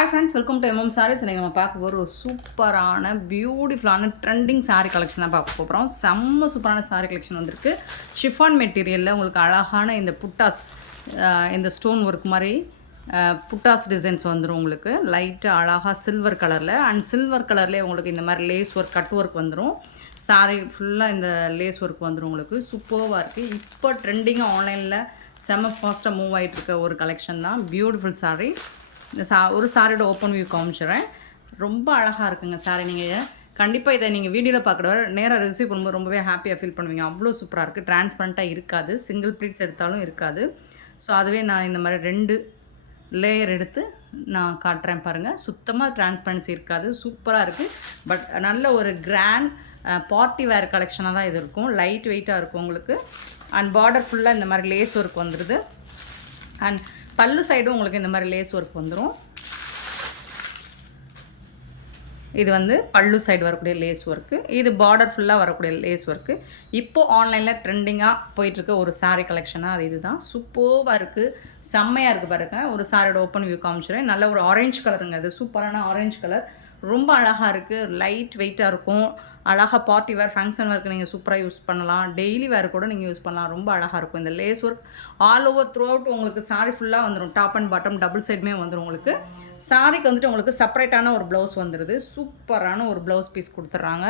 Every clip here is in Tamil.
Hi friends welcome to MM sarees இன்றைக்கி நம்ம பார்க்க போகிற ஒரு சூப்பரான பியூட்டிஃபுல்லான ட்ரெண்டிங் சாரீ கலெக்ஷன் தான் பார்க்க போகிறோம் செம்ம சூப்பரான சாரீ கலெக்ஷன் வந்திருக்கு. ஷிஃபான் மெட்டீரியலில் உங்களுக்கு அழகான இந்த புட்டாஸ் இந்த ஸ்டோன் ஒர்க் மாதிரி புட்டாஸ் டிசைன்ஸ் வந்துடும் உங்களுக்கு. லைட்டாக அழகாக சில்வர் கலரில் அண்ட் சில்வர் கலர்லேயே உங்களுக்கு இந்த மாதிரி லேஸ் ஒர்க் கட் ஒர்க் வந்துடும் சாரீ ஃபுல்லாக இந்த லேஸ் ஒர்க் வந்துடும் உங்களுக்கு. சூப்பர்வாக இருக்குது இப்போ ட்ரெண்டிங்காக ஆன்லைனில் செம்ம ஃபாஸ்ட்டாக மூவ் ஆகிட்டு இருக்க ஒரு கலெக்ஷன் தான். Beautiful saree. இந்த சா ஒரு சாரியோட ஓப்பன் வியூ காமிச்சிடுறேன். ரொம்ப அழகாக இருக்குங்க சாரி நீங்கள் கண்டிப்பாக இதை நீங்கள் வீடியோவில் பார்க்குற நேராக ரிசீவ் பண்ணும்போது ரொம்பவே ஹாப்பியாக ஃபீல் பண்ணுவீங்க. அவ்வளோ சூப்பராக இருக்குது டிரான்ஸ்பரண்ட்டாக இருக்காது. சிங்கிள் ப்ளீட்ஸ் எடுத்தாலும் இருக்காது. ஸோ அதுவே நான் இந்த மாதிரி ரெண்டு லேயர் எடுத்து நான் காட்டுறேன் பாருங்கள் சுத்தமாக டிரான்ஸ்பரன்சி இருக்காது. சூப்பராக இருக்குது பட் நல்ல ஒரு கிராண்ட் பார்ட்டி வேர் கலெக்ஷனாக தான் இது இருக்கும். லைட் வெயிட்டாக இருக்கும் உங்களுக்கு. அண்ட் பார்டர் ஃபுல்லாக இந்த மாதிரி லேஸ் ஒர்க் வந்துடுது அண்ட் பல்லு சைடும் உங்களுக்கு இந்த மாதிரி லேஸ் ஒர்க் வந்துடும் இது வந்து பல்லு சைடு வரக்கூடிய லேஸ் ஒர்க்கு இது பார்டர் ஃபுல்லாக வரக்கூடிய லேஸ் ஒர்க்கு இப்போது ஆன்லைனில் ட்ரெண்டிங்காக போயிட்டுருக்க ஒரு சாரீ கலெக்ஷனாக அது இதுதான். சூப்பர்வாக இருக்குது செம்மையாக இருக்குது பாருங்கள் ஒரு சாரியோட ஓப்பன் வியூ காமிச்சிடுறேன். நல்ல ஒரு ஆரஞ்சு கலருங்க அது சூப்பரான ஆரஞ்சு கலர் ரொம்ப அழகாக இருக்குது லைட் வெயிட்டாக இருக்கும். அழகாக பார்ட்டி வேர் ஃபங்க்ஷன் ஒர்க்கு நீங்கள் சூப்பராக யூஸ் பண்ணலாம். டெய்லி வேர் கூட நீங்கள் யூஸ் பண்ணலாம். ரொம்ப அழகாக இருக்கும். இந்த lace work all over throughout உங்களுக்கு சாரி ஃபுல்லாக வந்துடும் டாப் அண்ட் பாட்டம் டபுள் சைடுமே வந்துடும் உங்களுக்கு. சாரிக்கு வந்துட்டு உங்களுக்கு செப்பரேட்டான ஒரு ப்ளவுஸ் வந்துடுது சூப்பரான ஒரு ப்ளவுஸ் பீஸ் கொடுத்துட்றாங்க.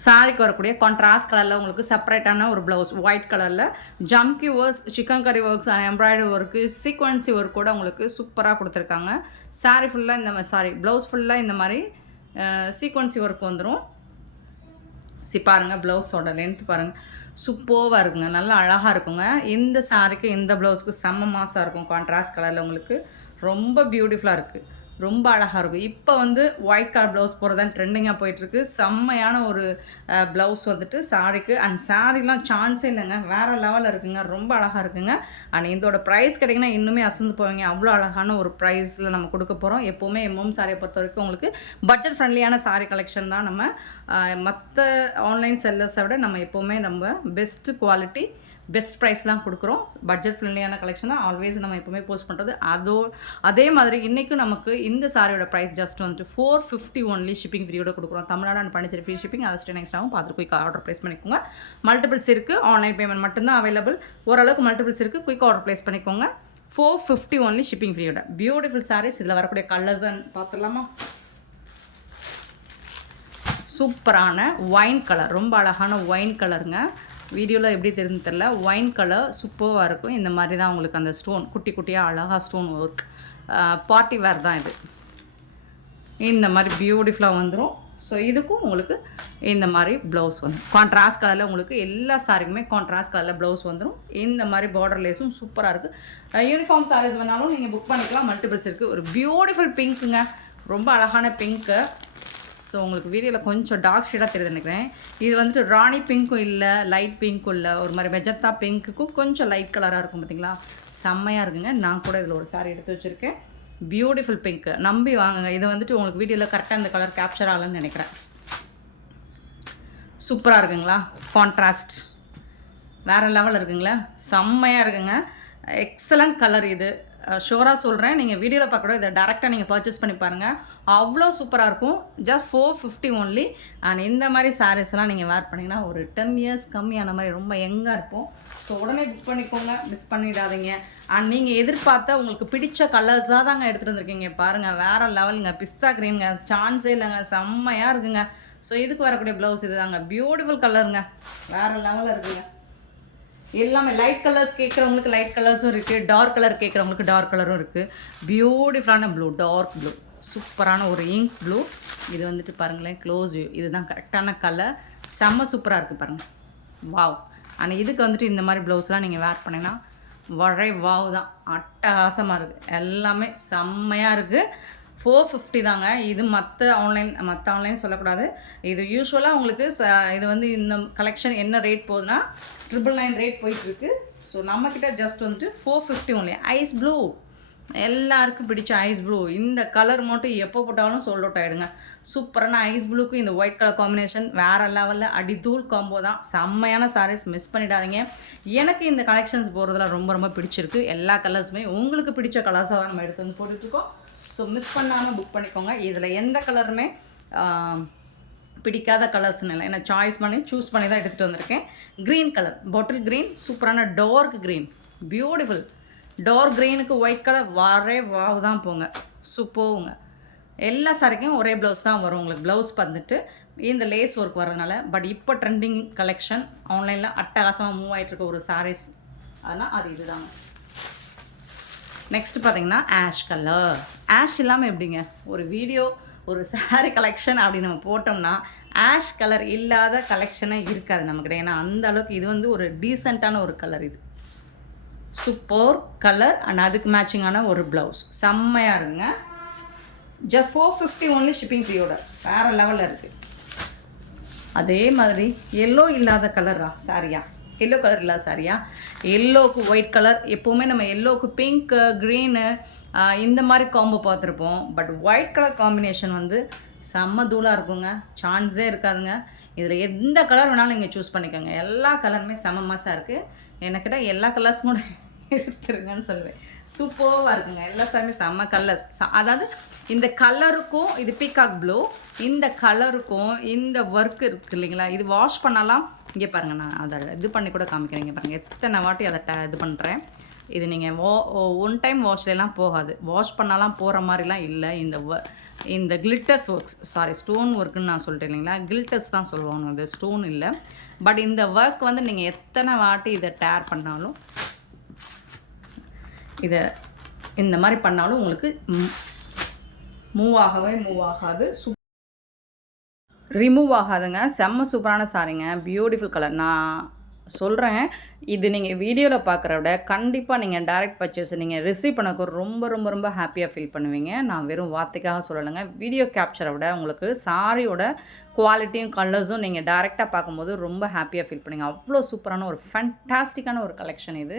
சாரிக்கு வரக்கூடிய கான்ட்ராஸ்ட் கலரில் உங்களுக்கு செப்பரேட்டான ஒரு ப்ளவுஸ் ஒயிட் கலரில் jamki works chikankari works embroidery work sequence work கூட உங்களுக்கு சூப்பராக கொடுத்துருக்காங்க. சாரி ஃபுல்லாக இந்த மாதிரி சாரி ப்ளவுஸ் ஃபுல்லாக இந்த மாதிரி சீக்வன்சி ஒர்க் வந்துடும் சி பாருங்கள் ப்ளவுஸோட லென்த் பாருங்கள் சூப்போவாக இருக்குங்க நல்லா அழகாக இருக்குங்க. இந்த சாரிக்கு இந்த ப்ளவுஸ்க்கு செம்ம மாசாக இருக்கும் கான்ட்ராஸ்ட் கலரில் உங்களுக்கு. ரொம்ப பியூட்டிஃபுல்லாக இருக்குது ரொம்ப அழகாக இருக்கும். இப்போ வந்து ஒயிட் கலர் ப்ளவுஸ் போகிறதான் ட்ரெண்டிங்காக போயிட்டுருக்கு. செம்மையான ஒரு ப்ளவுஸ் வந்துட்டு சாரிக்கு அண்ட் சாரிலாம் சான்ஸே இல்லைங்க. வேறு லெவலில் இருக்குங்க. ரொம்ப அழகாக இருக்குங்க. அண்ட் இதோட ப்ரைஸ் கிடைக்குன்னா இன்னுமே அசந்து போவீங்க. அவ்வளோ அழகான ஒரு ப்ரைஸில் நம்ம கொடுக்க போகிறோம் எப்போவுமே எம்எம் சாரியை பொறுத்த வரைக்கும் உங்களுக்கு பட்ஜெட் ஃப்ரெண்ட்லியான சாரி கலெக்ஷன் தான் நம்ம மற்ற ஆன்லைன் செல்லர்ஸை விட நம்ம எப்போவுமே நம்ம பெஸ்ட்டு குவாலிட்டி பெஸ்ட் ப்ரைஸ்லாம் கொடுக்குறோம். பட்ஜெட் ஃப்ரெண்ட்லியான கலெக்ஷன் தான் ஆல்வேஸ் நம்ம எப்போவுமே போஸ்ட் பண்ணுறது அதோ அதே மாதிரி இன்றைக்கும் நமக்கு இந்த சாரியோட ப்ரைஸ் ஜஸ்ட் வந்துட்டு ஃபோர் ஃபிஃப்டி ஒன்லி ஷிப்பிங் ஃப்ரீயோட கொடுக்குறோம். Tamil Nadu and Pondicherry free shipping அதை ஸ்டே நெக்ஸ்ட்டாகவும் பார்த்துட்டு குயிக் ஆர்டர் ப்ளேஸ் பண்ணிக்கோங்க. மல்டிபிள்ஸ் இருக்குது ஆன்லைன் பேமெண்ட் மட்டும்தான் அவைலபிள் ஓரளவுக்கு மல்டிபிள்ஸ் இருக்குது குயிக் ஆர்டர் ப்ளேஸ் பண்ணிக்கோங்க. ஃபோர் ஃபிஃப்டி ஒன்லி ஷிப்பிங் ஃப்ரீயோட பியூட்டிஃபுல் சாரீஸ் இதில் வரக்கூடிய கலர்ஸ் பார்த்துடலாமா? சூப்பரான ஒயின் கலர் ரொம்ப அழகான ஒயின் கலருங்க வீடியோவில் எப்படி தெரிஞ்சு தெரில ஒயின் கலர் சூப்பராக இருக்கும். இந்த மாதிரி தான் உங்களுக்கு அந்த ஸ்டோன் குட்டி குட்டியாக அழகாக ஸ்டோன் ஒர்க் பார்ட்டி வேர் தான் இது. இந்த மாதிரி பியூட்டிஃபுல்லாக வந்துடும் ஸோ இதுக்கும் உங்களுக்கு இந்த மாதிரி ப்ளவுஸ் வந்துடும் கான்ட்ராஸ்ட் கலரில் உங்களுக்கு எல்லா சாரிக்குமே கான்ட்ராஸ்ட் கலரில் ப்ளவுஸ் வந்துடும் இந்த மாதிரி பார்டர் லேஸும் சூப்பராக இருக்குது யூனிஃபார்ம் சாரீஸ் வேணாலும் நீங்கள் புக் பண்ணிக்கலாம். மல்டிபிள்ஸ் இருக்குது ஒரு பியூட்டிஃபுல் பிங்க்குங்க ரொம்ப அழகான பிங்க்கு ஸோ உங்களுக்கு வீடியோவில் கொஞ்சம் டார்க் ஷேடாக தெரியுது நினைக்கிறேன். இது வந்துட்டு ராணி பிங்க்கும் இல்லை லைட் பிங்க்கும் இல்லை ஒரு மாதிரி மெஜத்தா பிங்க்குக்கும் கொஞ்சம் லைட் கலராக இருக்கும் பார்த்தீங்களா செம்மையாக இருக்குங்க. நான் கூட இதில் ஒரு சாரி எடுத்து வச்சுருக்கேன். பியூட்டிஃபுல் பிங்க் நம்பி வாங்குங்க. இதை வந்துட்டு உங்களுக்கு வீடியோவில் கரெக்டாக இந்த கலர் கேப்சர் ஆகலன்னு நினைக்கிறேன். சூப்பராக இருக்குங்களா? கான்ட்ராஸ்ட் வேறு லெவல் இருக்குங்களா? செம்மையாக இருக்குங்க. எக்ஸலண்ட் கலர் இது. ஷோராக சொல்கிறேன் நீங்கள் வீடியோவில் பார்க்கக்கூட இதை டேரெக்டாக நீங்கள் பர்ச்சேஸ் பண்ணி பாருங்கள் அவ்வளோ சூப்பராக இருக்கும். Just four fifty only and இந்த மாதிரி சாரீஸ்லாம் நீங்கள் வேர் பண்ணிங்கன்னா ஒரு டென் இயர்ஸ் கம்மியான மாதிரி ரொம்ப யங்காக இருப்போம். ஸோ உடனே புக் பண்ணிக்கோங்க. மிஸ் பண்ணிடாதீங்க. அண்ட் நீங்கள் எதிர்பார்த்த உங்களுக்கு பிடிச்ச கலர்ஸாக தாங்க எடுத்துகிட்டு வந்திருக்கீங்க. பாருங்கள் வேறு லெவலுங்க பிஸ்தா க்ரீனுங்க சான்ஸே இல்லைங்க. செம்மையாக இருக்குங்க. ஸோ இதுக்கு வரக்கூடிய ப்ளவுஸ் இது தாங்க பியூட்டிஃபுல் கலருங்க வேறு லெவலில் இருக்குங்க. எல்லாமே லைட் கலர்ஸ் கேட்குறவங்களுக்கு லைட் கலர்ஸும் இருக்குது டார்க் கலர் கேட்குறவங்களுக்கு டார்க் கலரும் இருக்குது பியூட்டிஃபுல்லான ப்ளூ டார்க் ப்ளூ சூப்பரான ஒரு இங்க் ப்ளூ இது வந்துட்டு பாருங்களேன் க்ளோஸ் வியூ இதுதான் கரெக்டான கலர் செம்ம சூப்பராக இருக்குது பாருங்கள் வாவ் ஆனால் இதுக்கு வந்துட்டு இந்த மாதிரி ப்ளவுஸ்லாம் நீங்கள் வேர் பண்ணிங்கன்னா வழை வாவ் தான். அட்டகாசமாக இருக்குது எல்லாமே செம்மையாக இருக்குது ஃபோர் ஃபிஃப்டி தாங்க. இது மற்ற ஆன்லைன் மற்ற ஆன்லைன் சொல்லக்கூடாது. இது யூஸ்வலாக உங்களுக்கு ச இது வந்து இந்த கலெக்ஷன் என்ன ரேட் போகுதுன்னா ட்ரிபிள் நைன் ரேட் போயிட்டுருக்கு. ஸோ நம்மக்கிட்ட ஜஸ்ட் வந்துட்டு four fifty only ice blue எல்லாருக்கும் பிடிச்ச ஐஸ் ப்ளூ இந்த கலர் மட்டும் எப்போ போட்டாலும் சோல்ட் அவுட் ஆகிடுங்க சூப்பரான ஐஸ் ப்ளூக்கு இந்த ஒயிட் கலர் காம்பினேஷன் வேறு லெவலில் அடிதூள் காம்போ தான். செம்மையான சாரீஸ் மிஸ் பண்ணிடாதீங்க. எனக்கு இந்த கலெக்ஷன்ஸ் போகிறதுல ரொம்ப ரொம்ப பிடிச்சிருக்கு. எல்லா கலர்ஸுமே உங்களுக்கு பிடிச்ச கலர்ஸாக தான் நம்ம எடுத்து வந்து போட்டுட்ருக்கோம் ஸோ மிஸ் பண்ணாமல் புக் பண்ணிக்கோங்க. இதில் எந்த கலருமே பிடிக்காத கலர்ஸ்னு இல்லை. நான் சாய்ஸ் பண்ணி சூஸ் பண்ணி தான் எடுத்துகிட்டு வந்திருக்கேன். க்ரீன் கலர் பாட்டில் க்ரீன் சூப்பரான டார்க் க்ரீன் பியூட்டிஃபுல் டார்க் க்ரீனுக்கு ஒயிட் கலர் வரே வாவ் தான் போங்க. சூப்போங்க எல்லா சாரிக்கும் ஒரே ப்ளவுஸ் தான் வரும். உங்களுக்கு ப்ளவுஸ் வந்துட்டு இந்த லேஸ் ஒர்க் வரதுனால பட் இப்போ ட்ரெண்டிங் கலெக்ஷன் ஆன்லைனில் அட்டகாசமாக மூவ் ஆகிட்டு இருக்க ஒரு சாரீஸ் அதனால் அது இதுதாங்க. நெக்ஸ்ட் பார்த்தீங்கன்னா ஆஷ் கலர் ஆஷ் இல்லாமல் எப்படிங்க? ஒரு வீடியோ ஒரு சாரி கலெக்ஷன் அப்படி நம்ம போட்டோம்னா ஆஷ் கலர் இல்லாத கலெக்ஷனே இருக்காது நம்மக்கிட்ட ஏன்னா அந்த அளவுக்கு இது வந்து ஒரு டீசெண்டான ஒரு கலர் இது. சூப்பர் கலர் அண்ட் அதுக்கு மேட்சிங்கான ஒரு ப்ளவுஸ் செம்மையாக இருங்க. ஜ ஃபோர் ஃபிஃப்டி ஒன்லி ஷிப்பிங் ஃப்ரீயோட வேறு லெவலில் இருக்குது அதே மாதிரி எல்லோ இல்லாத கலரா சாரியா எல்லோ கலர் சாரியா எல்லோக்கு ஒயிட் கலர் எப்போவுமே நம்ம எல்லோக்கு பிங்க்கு க்ரீனு இந்த மாதிரி காம்போ பார்த்துருப்போம். பட் ஒயிட் கலர் காம்பினேஷன் வந்து செம்ம தூளாக இருக்குங்க. சான்ஸே இருக்காதுங்க. இதில் எந்த கலர் வேணாலும் நீங்கள் சூஸ் பண்ணிக்கோங்க. எல்லா கலருமே செம்ம மாசாக இருக்குது எனக்கிட்ட எல்லா கலர்ஸும் கூட எடுத்துருங்கன்னு சொல்லுவேன். சூப்பர்வாக இருக்குங்க. எல்லா சாரியுமே செம்ம கலர்ஸ் அதாவது இந்த கலருக்கும் இது பீகாக் ப்ளூ இந்த கலருக்கும் இந்த ஒர்க் இருக்குது இல்லைங்களா? இது வாஷ் பண்ணலாம். இங்கே பாருங்கள் நான் அதை இது பண்ணி கூட காமிக்கிறேன். இங்கே பாருங்கள் எத்தனை வாட்டி அதை ட இது பண்ணுறேன் இது நீங்கள் வா ஒன் டைம் வாஷ்லாம் போகாது. வாஷ் பண்ணாலாம் போகிற மாதிரிலாம் இல்லை. இந்த வ- இந்த கிளிட்டர்ஸ் ஒர்க்ஸ் சாரி ஸ்டோன் ஒர்க்குன்னு நான் சொல்லிட்டேன் இல்லைங்களா? கிளிட்டர்ஸ் தான் சொல்லுவாங்க. இது ஸ்டோன் இல்லை. பட் இந்த ஒர்க் வந்து நீங்கள் எத்தனை வாட்டி இதை டேர் பண்ணாலும் இதை இந்த மாதிரி பண்ணாலும் உங்களுக்கு மூவ் ஆகவே மூவ் ஆகாது. சூப் ரிமூவ் ஆகாதுங்க. செம்ம சூப்பரான சாரிங்க பியூட்டிஃபுல் கலர் நான் சொல்கிறேன் இது நீங்கள் வீடியோவில் பார்க்குற விட கண்டிப்பாக நீங்கள் டைரக்ட் பர்ச்சேஸ் நீங்கள் ரிசீவ் பண்ணக்கு ரொம்ப ரொம்ப ரொம்ப ஹாப்பியாக ஃபீல் பண்ணுவீங்க. நான் வெறும் வார்த்தைக்காக சொல்லலைங்க. வீடியோ கேப்சரை விட உங்களுக்கு சாரியோட குவாலிட்டியும் கலர்ஸும் நீங்கள் டைரெக்டாக பார்க்கும்போது ரொம்ப ஹாப்பியாக ஃபீல் பண்ணுங்கள் அவ்வளோ சூப்பரான ஒரு ஃபேன்டாஸ்டிக்கான ஒரு கலெக்ஷன் இது.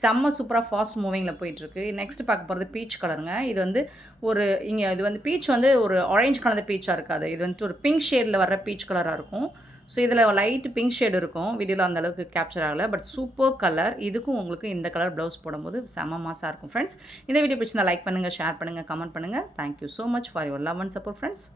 செம்ம சூப்பராக ஃபாஸ்ட் மூவிங்கில் போயிட்டுருக்கு. நெக்ஸ்ட் பார்க்க போகிறது பீச் கலருங்க இது வந்து ஒரு இங்கே இது வந்து பீச் வந்து ஒரு ஆரேஞ்ச் கலந்த பீச்சாக இருக்காது. இது வந்துட்டு ஒரு பிங்க் ஷேடில் வர பீச் கலராக இருக்கும். ஸோ இதில் லைட் பிங்க் ஷேடு இருக்கும். வீடியோவில் அந்த அளவுக்கு கேப்சர் ஆகலை. பட் சூப்பர் கலர் இதுக்கும் உங்களுக்கு இந்த கலர் ப்ளவுஸ் போடும்போது செம மாசாக இருக்கும் ஃப்ரெண்ட்ஸ் இந்த வீடியோ பிடிச்சிருந்தா லைக் பண்ணுங்கள் ஷேர் பண்ணுங்கள் கமெண்ட் பண்ணுங்கள் thank you so much for your love and support friends